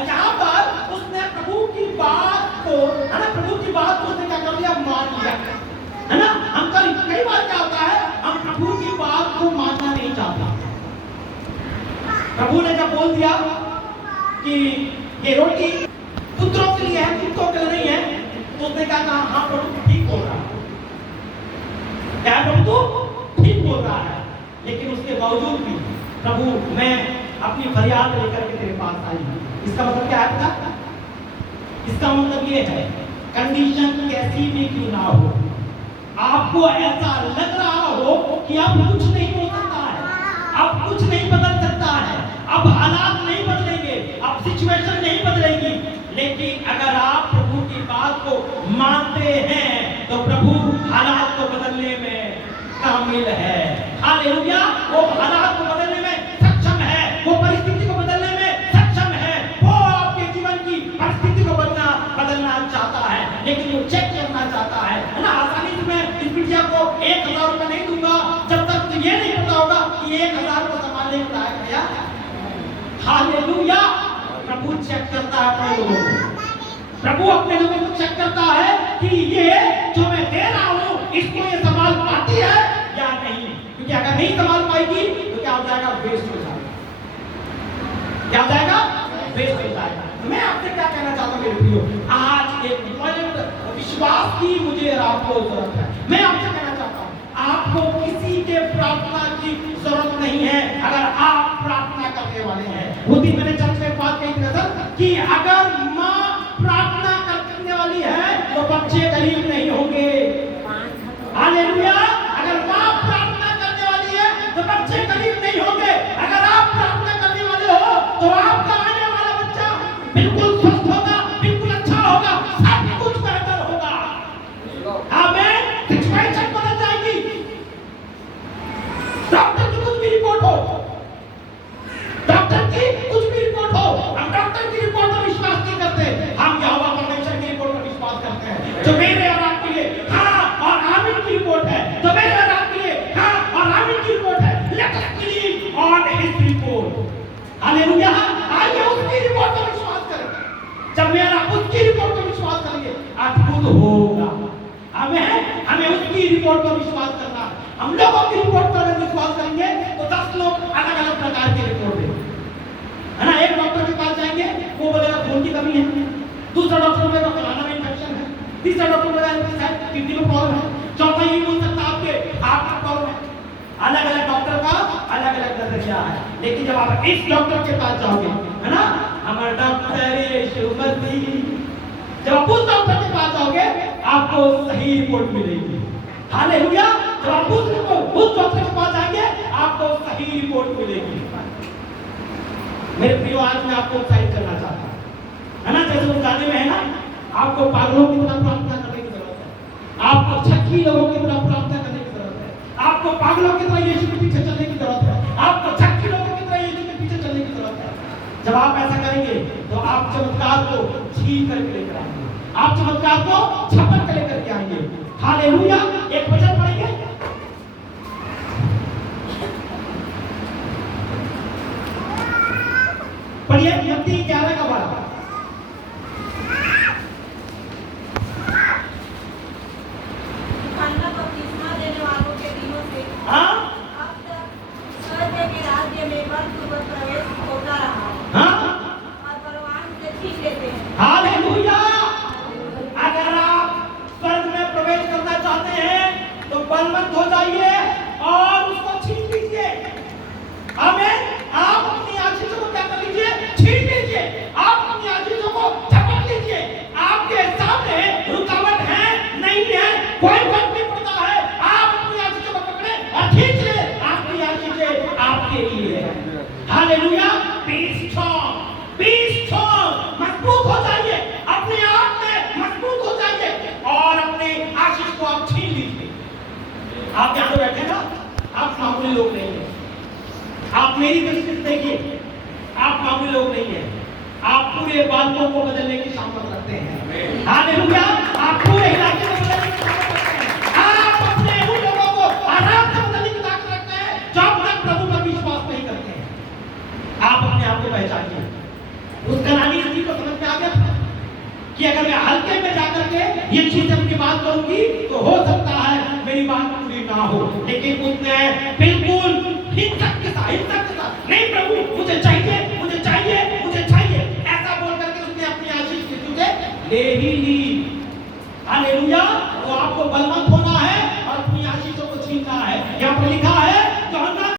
यहाँ पर उसने प्रभु की बात को, है ना, प्रभु की बात को उसने क्या कर लिया, मान लिया, है ना। हम कई बार क्या होता है, हम प्रभु की बात को मानना नहीं चाहता। प्रभु ने जब बोल दिया कि ये रोटी पुत्रों के लिए है, कुत्तों के लिए नहीं है, तो उसने क्या कहा, हाँ प्रभु ठीक बोल रहा है, क्या प्रभु तो ठीक बोल रहा है। लेकिन उसके बावजूद भी प्रभु मैं अपनी फरियाद लेकर के तेरे पास आई हूँ। इसका मतलब क्या है पता? इसका मतलब ये है, कंडीशन कैसी भी क्यों ना हो, आपको ऐसा लग रहा हो कि अब कुछ नहीं हो सकता है, अब कुछ नहीं बदल सकता है, अब हालात नहीं बदलेंगे, अब सिचुएशन नहीं बदलेगी, लेकिन अगर आप प्रभु की बात को मानते हैं तो प्रभु हालात को बदलने में कामिल है। हालेलुया। वो हालात को बदलने में सक्षम है, वो परिस्थिति को बदलने में सक्षम है, वो आपके जीवन की परिस्थिति को बदलना चाहता है, लेकिन वो चेक करना चाहता है ना। आसानी से मैं इस बिटिया को 1000 रुपए नहीं दूंगा जब तक तो ये नहीं पता होगा कि 1000 को संभालने के लायक है या। हालेलुया। प्रभु चेक करता है अपने लोगों को, प्रभु अपने लोगों को चेक करता है कि ये जो मैं दे रहा हूं इसको ये संभाल पाती है या नहीं। क्योंकि अगर नहीं संभाल पाएगी तो क्या हो जाएगा, वेस्ट हो जाएगा। क्या हो जाएगा, वेस्ट हो जाएगा। मैं आपसे क्या कहना चाहता हूं मेरे प्रियो, आज एक विश्वास की मुझे आपको जरूरत है। मैं आपसे कहना चाहता हूं आपको किसी के प्रार्थना की जरूरत नहीं है अगर आप प्रार्थना करने वाले हैं। वो दिन मैंने चर्च में बात कही थी सर कि अगर माँ प्रार्थना करने वाली है तो बच्चे गरीब नहीं होंगे। हालेलुया। अगर माँ प्रार्थना करने वाली है तो बच्चे गरीब नहीं होंगे। अगर आप प्रार्थना करने वाले हो तो आपका आने वाला बच्चा बिल्कुल स्वस्थ होगा, बिल्कुल अच्छा होगा, सब कुछ बेहतर होगा। आमीन। सिचुएशन बदल जाएगी। डॉक्टर की कुछ भी रिपोर्ट हो, डॉक्टर की कुछ भी रिपोर्ट हो, हम डॉक्टर की रिपोर्ट पर विश्वास नहीं करते, हम यहोवा परमेश्वर की रिपोर्ट पर विश्वास करते हैं जो मेरे और आपके लिए हाँ और आमीन की रिपोर्ट है, जो मेरे और आपके लिए हाँ और आमीन की रिपोर्ट है। Let us believe on his report. Hallelujah. आइए उसकी रिपोर्ट पर विश्वास करें। जब मेरा उसकी रिपोर्ट पर विश्वास करेंगे अद्भुत होगा। हमें उसकी रिपोर्ट पर विश्वास करना। हम लोगों की रिपोर्ट पर विश्वास करेंगे तो 10 लोग अलग अलग प्रकार की रिपोर्ट देंगे, है ना। एक डॉक्टर के पास जाएंगे, वो बोलेगा खून की कमी है, दूसरा डॉक्टर बोलेगा फलाना में इंफेक्शन है, तीसरा डॉक्टर बोलेगा शायद किडनी में प्रॉब्लम है, चौथा ये बोल सकता है आपके हार्ट में प्रॉब्लम है। अलग अलग डॉक्टर का अलग अलग नजरिया है। लेकिन जब आप इस डॉक्टर के पास जाओगे, है ना, हमारे डॉक्टर यीशु मसीह, जब आप उस डॉक्टर के पास जाओगे आपको सही रिपोर्ट मिलेगी। हालेलुया। जब आप उस डॉक्टर के पास जाएंगे आपको सही रिपोर्ट मिलेगी। मेरे प्रियो, आज मैं आपको उत्साहित करना चाहता हूं, है ना। जैसे उस गाने में है ना, आपको पागलों की तरह प्रार्थना करने की जरूरत है, आपको छक्की लोगों की तरह प्रार्थना करने की जरूरत है, आपको पागलों की तरह यीशु के पीछे चलने की जरूरत है, आपको छक्की लोगों की तरह यीशु के पीछे चलने की जरूरत है। जब आप ऐसा करेंगे तो आप चमत्कार को छीन करके लेकर आएंगे, आप चमत्कार को छपन के लेकर के आएंगे। हालेलुया। एक वचन पढ़ेंगे, पढ़िए मत्ती 11 का 12। देने वालों के दिनों से हाँ अब तक स्वर्ग के राज्य में बलपूर्वक प्रवेश होता रहा है हाँ और बलवान से छीन लेते हैं। हालेलुया। अगर आप स्वर्ग में प्रवेश करना चाहते हैं तो बलवंत हो जाइए और उसको छीन लीजिए। आमीन। आप अपनी आशीषों को क्या कर लीजिए, छीन लीजिए। आप अपनी आशीषों को झपट लीजिए। आपके सामने रुकावट है नहीं है कोई फर्क नहीं पड़ता है, आप अपनी आशीषों को पकड़े और खींच ले। आपकी आशीषें आपके लिए है। हालेलुया। बी स्ट्रांग, मजबूत हो जाइए, अपने आप में मजबूत हो जाइए और अपने आशीष को आप छीन लीजिए। आप यहाँ पे बैठे ना, आप मामूली लोग नहीं है। आप मेरी दृष्टि से देखिए, आप मामूली लोग नहीं है। आप पूरे बालकों को बदलने की सामर्थ रखते हैं। हालेलुया। आप पूरे इलाके को बदलने की सामर्थ रखते हैं। आप अपने उन लोगों को आराम से बदलने की ताकत रखते हैं जो अब तक प्रभु पर विश्वास नहीं करते हैं। आप अपने आप को पहचानिए। उस कनानी कि अगर मैं हल्के में जाकर के ये चीज की बात करूंगी तो हो सकता है मेरी बात पूरी ना हो, लेकिन उसने फिर